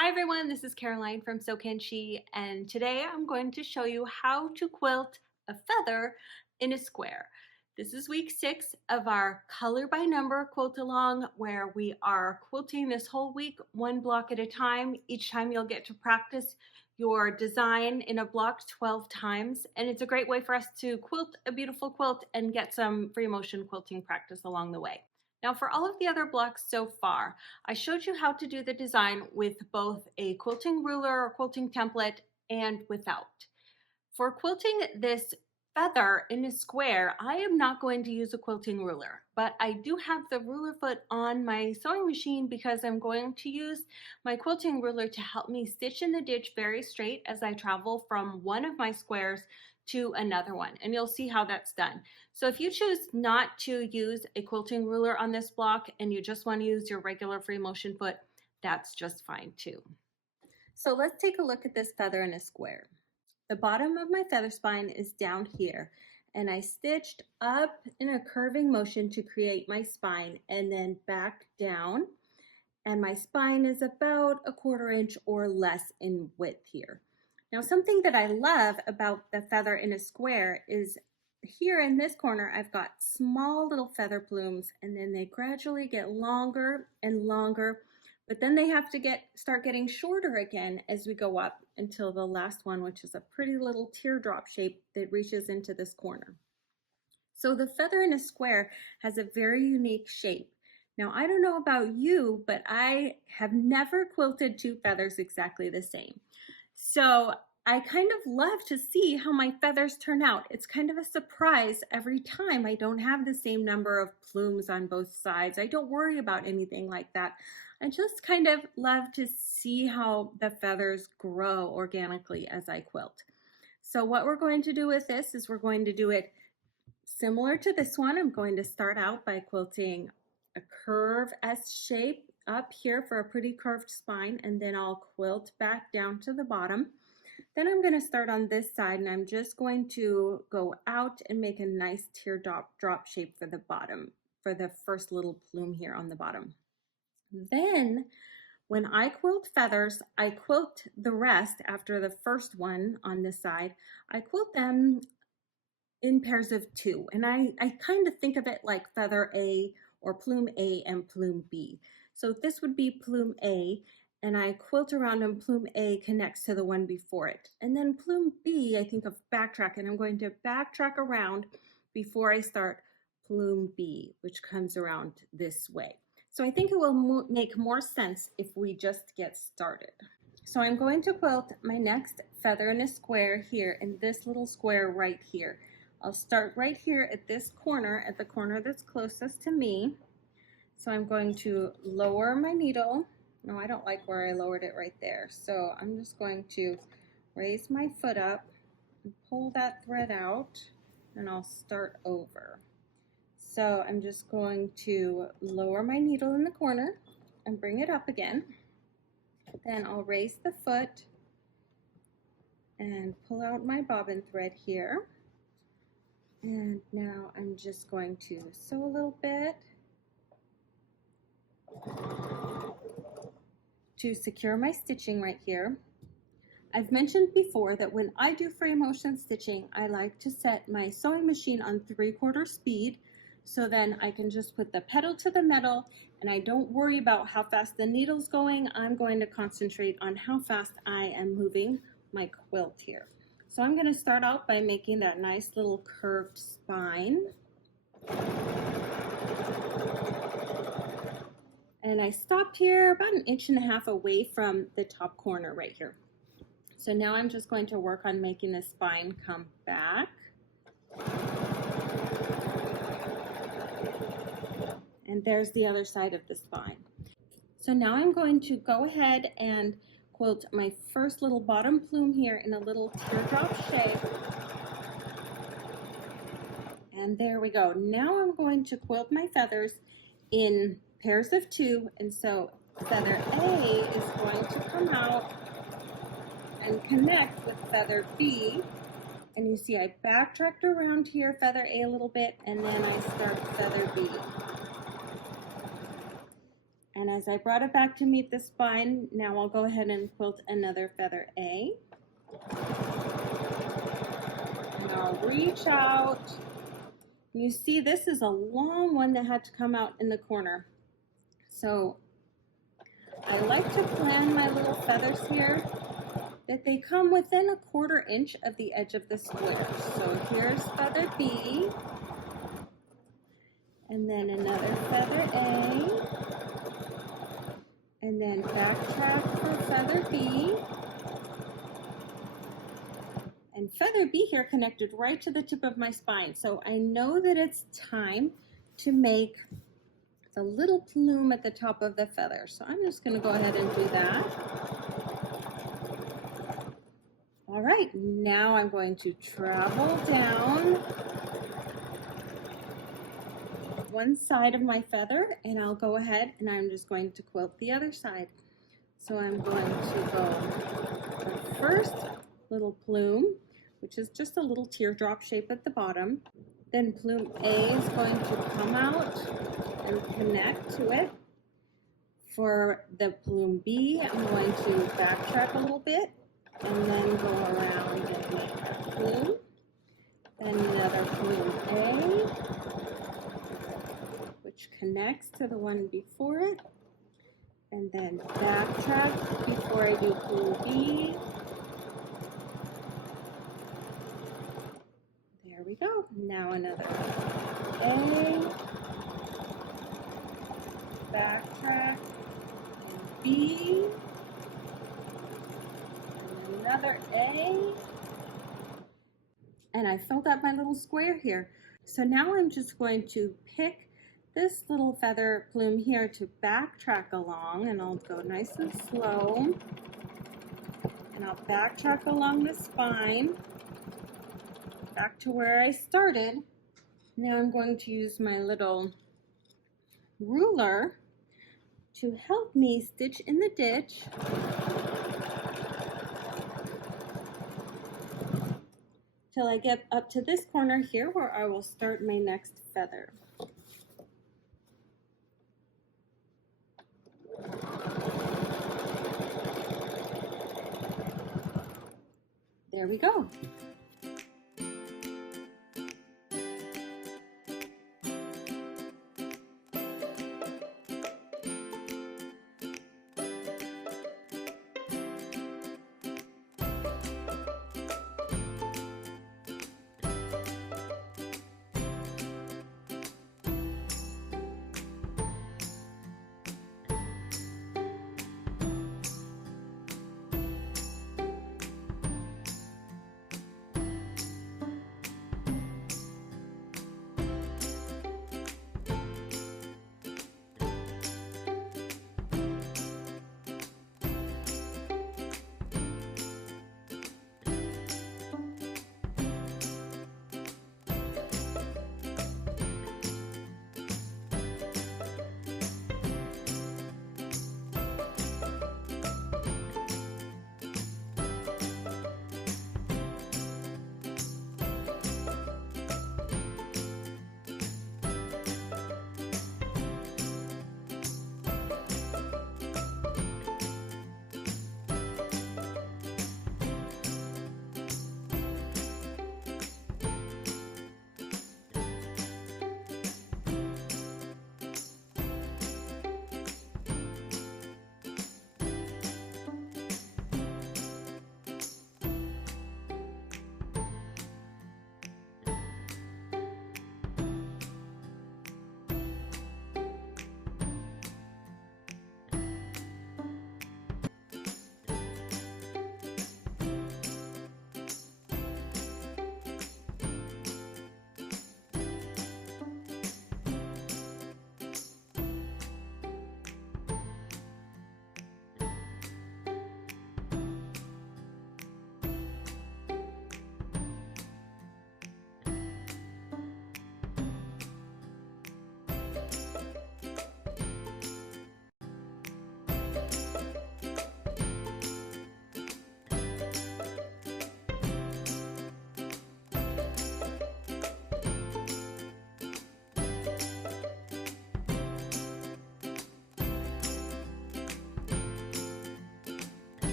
Hi everyone, this is Caroline from So Can She, and today I'm going to show you how to quilt a feather in a square. This is week 6 of our color by number quilt along, where we are quilting this whole week, one block at a time. Each time you'll get to practice your design in a block 12 times, and it's a great way for us to quilt a beautiful quilt and get some free motion quilting practice along the way. Now for all of the other blocks so far, I showed you how to do the design with both a quilting ruler or quilting template and without. For quilting this feather in a square, I am not going to use a quilting ruler, but I do have the ruler foot on my sewing machine because I'm going to use my quilting ruler to help me stitch in the ditch very straight as I travel from one of my squares to another one, and you'll see how that's done. So if you choose not to use a quilting ruler on this block and you just want to use your regular free motion foot, that's just fine too. So let's take a look at this feather in a square. The bottom of my feather spine is down here, and I stitched up in a curving motion to create my spine and then back down, and my spine is about 1/4 inch or less in width here. Now something that I love about the feather in a square is here in this corner I've got small little feather plumes, and then they gradually get longer and longer, but then they have to start getting shorter again as we go up until the last one, which is a pretty little teardrop shape that reaches into this corner. So the feather in a square has a very unique shape. Now, I don't know about you, but I have never quilted two feathers exactly the same. So I kind of love to see how my feathers turn out. It's kind of a surprise every time. I don't have the same number of plumes on both sides. I don't worry about anything like that. I just kind of love to see how the feathers grow organically as I quilt. So what we're going to do with this is we're going to do it similar to this one. I'm going to start out by quilting a curve S shape up here for a pretty curved spine, and then I'll quilt back down to the bottom. Then I'm going to start on this side, and I'm just going to go out and make a nice teardrop shape for the bottom, for the first little plume here on the bottom. Then when I quilt feathers, I quilt the rest after the first one on this side. I quilt them in pairs of 2, and I kind of think of it like feather A or plume A and plume B. So this would be plume A, and I quilt around, and plume A connects to the one before it. And then plume B, I think of backtrack, and I'm going to backtrack around before I start plume B, which comes around this way. So I think it will make more sense if we just get started. So I'm going to quilt my next feather in a square here in this little square right here. I'll start right here at this corner, at the corner that's closest to me. So I'm going to lower my needle. No, I don't like where I lowered it right there. So I'm just going to raise my foot up and pull that thread out, and I'll start over. So I'm just going to lower my needle in the corner and bring it up again. Then I'll raise the foot and pull out my bobbin thread here. And now I'm just going to sew a little bit to secure my stitching right here. I've mentioned before that when I do free motion stitching, I like to set my sewing machine on 3/4 speed, so then I can just put the pedal to the metal and I don't worry about how fast the needle's going. I'm going to concentrate on how fast I am moving my quilt here. So I'm going to start out by making that nice little curved spine. And I stopped here about 1.5 inches away from the top corner right here. So now I'm just going to work on making the spine come back. And there's the other side of the spine. So now I'm going to go ahead and quilt my first little bottom plume here in a little teardrop shape. And there we go. Now I'm going to quilt my feathers in pairs of 2, and so feather A is going to come out and connect with feather B. And you see I backtracked around here, feather A a little bit, and then I start feather B. And And as I brought it back to meet the spine, now I'll go ahead and quilt another feather A. And I'll reach out. You see, this is a long one that had to come out in the corner. So I like to plan my little feathers here that they come within 1/4 inch of the edge of the square. So here's feather B, and then another feather A, and then backtrack for feather B. And feather B here connected right to the tip of my spine. So I know that it's time to make the little plume at the top of the feather. So I'm just going to go ahead and do that. All right, now I'm going to travel down one side of my feather, and I'll go ahead and I'm just going to quilt the other side. So I'm going to go the first little plume, which is just a little teardrop shape at the bottom. Then plume A is going to come out and connect to it. For the plume B, I'm going to backtrack a little bit and then go around and make a plume. Then another plume A, which connects to the one before it. And then backtrack before I do plume B. There we go. Now another A, backtrack, and B, and another A, and I filled up my little square here. So now I'm just going to pick this little feather plume here to backtrack along, and I'll go nice and slow, and I'll backtrack along the spine back to where I started. Now I'm going to use my little ruler to help me stitch in the ditch till I get up to this corner here where I will start my next feather. There we go.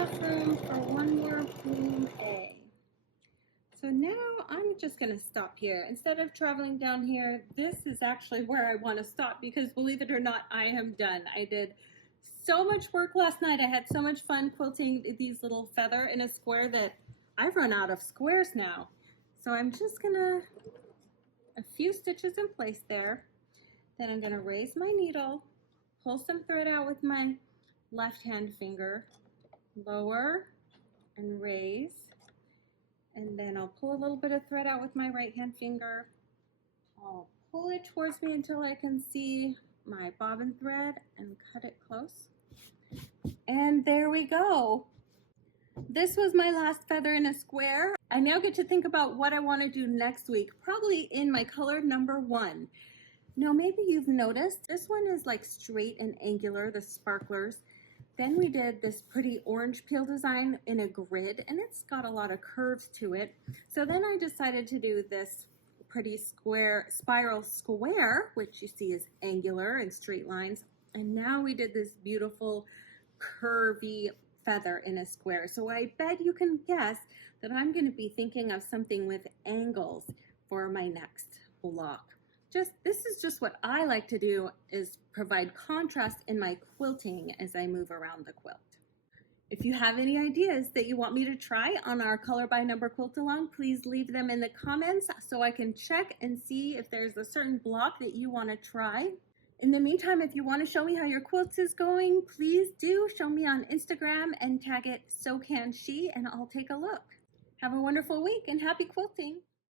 enough room for one more bloom A. So now I'm just going to stop here. Instead of traveling down here, this is actually where I want to stop because believe it or not, I am done. I did so much work last night. I had so much fun quilting these little feather in a square that I've run out of squares now. So I'm just going to, a few stitches in place there. Then I'm going to raise my needle, pull some thread out with my left hand finger, lower and raise. And then I'll pull a little bit of thread out with my right hand finger. I'll pull it towards me until I can see my bobbin thread and cut it close. And there we go. This was my last feather in a square. I now get to think about what I want to do next week, probably in my color number 1. Now maybe you've noticed this one is like straight and angular, the sparklers. Then we did this pretty orange peel design in a grid, and it's got a lot of curves to it. So then I decided to do this pretty square, spiral square, which you see is angular and straight lines. And now we did this beautiful curvy feather in a square. So I bet you can guess that I'm going to be thinking of something with angles for my next block. This is just what I like to do, is provide contrast in my quilting as I move around the quilt. If you have any ideas that you want me to try on our color by number quilt along, please leave them in the comments so I can check and see if there's a certain block that you want to try. In the meantime, if you want to show me how your quilt is going, please do show me on Instagram and tag it So Can She, and I'll take a look. Have a wonderful week and happy quilting!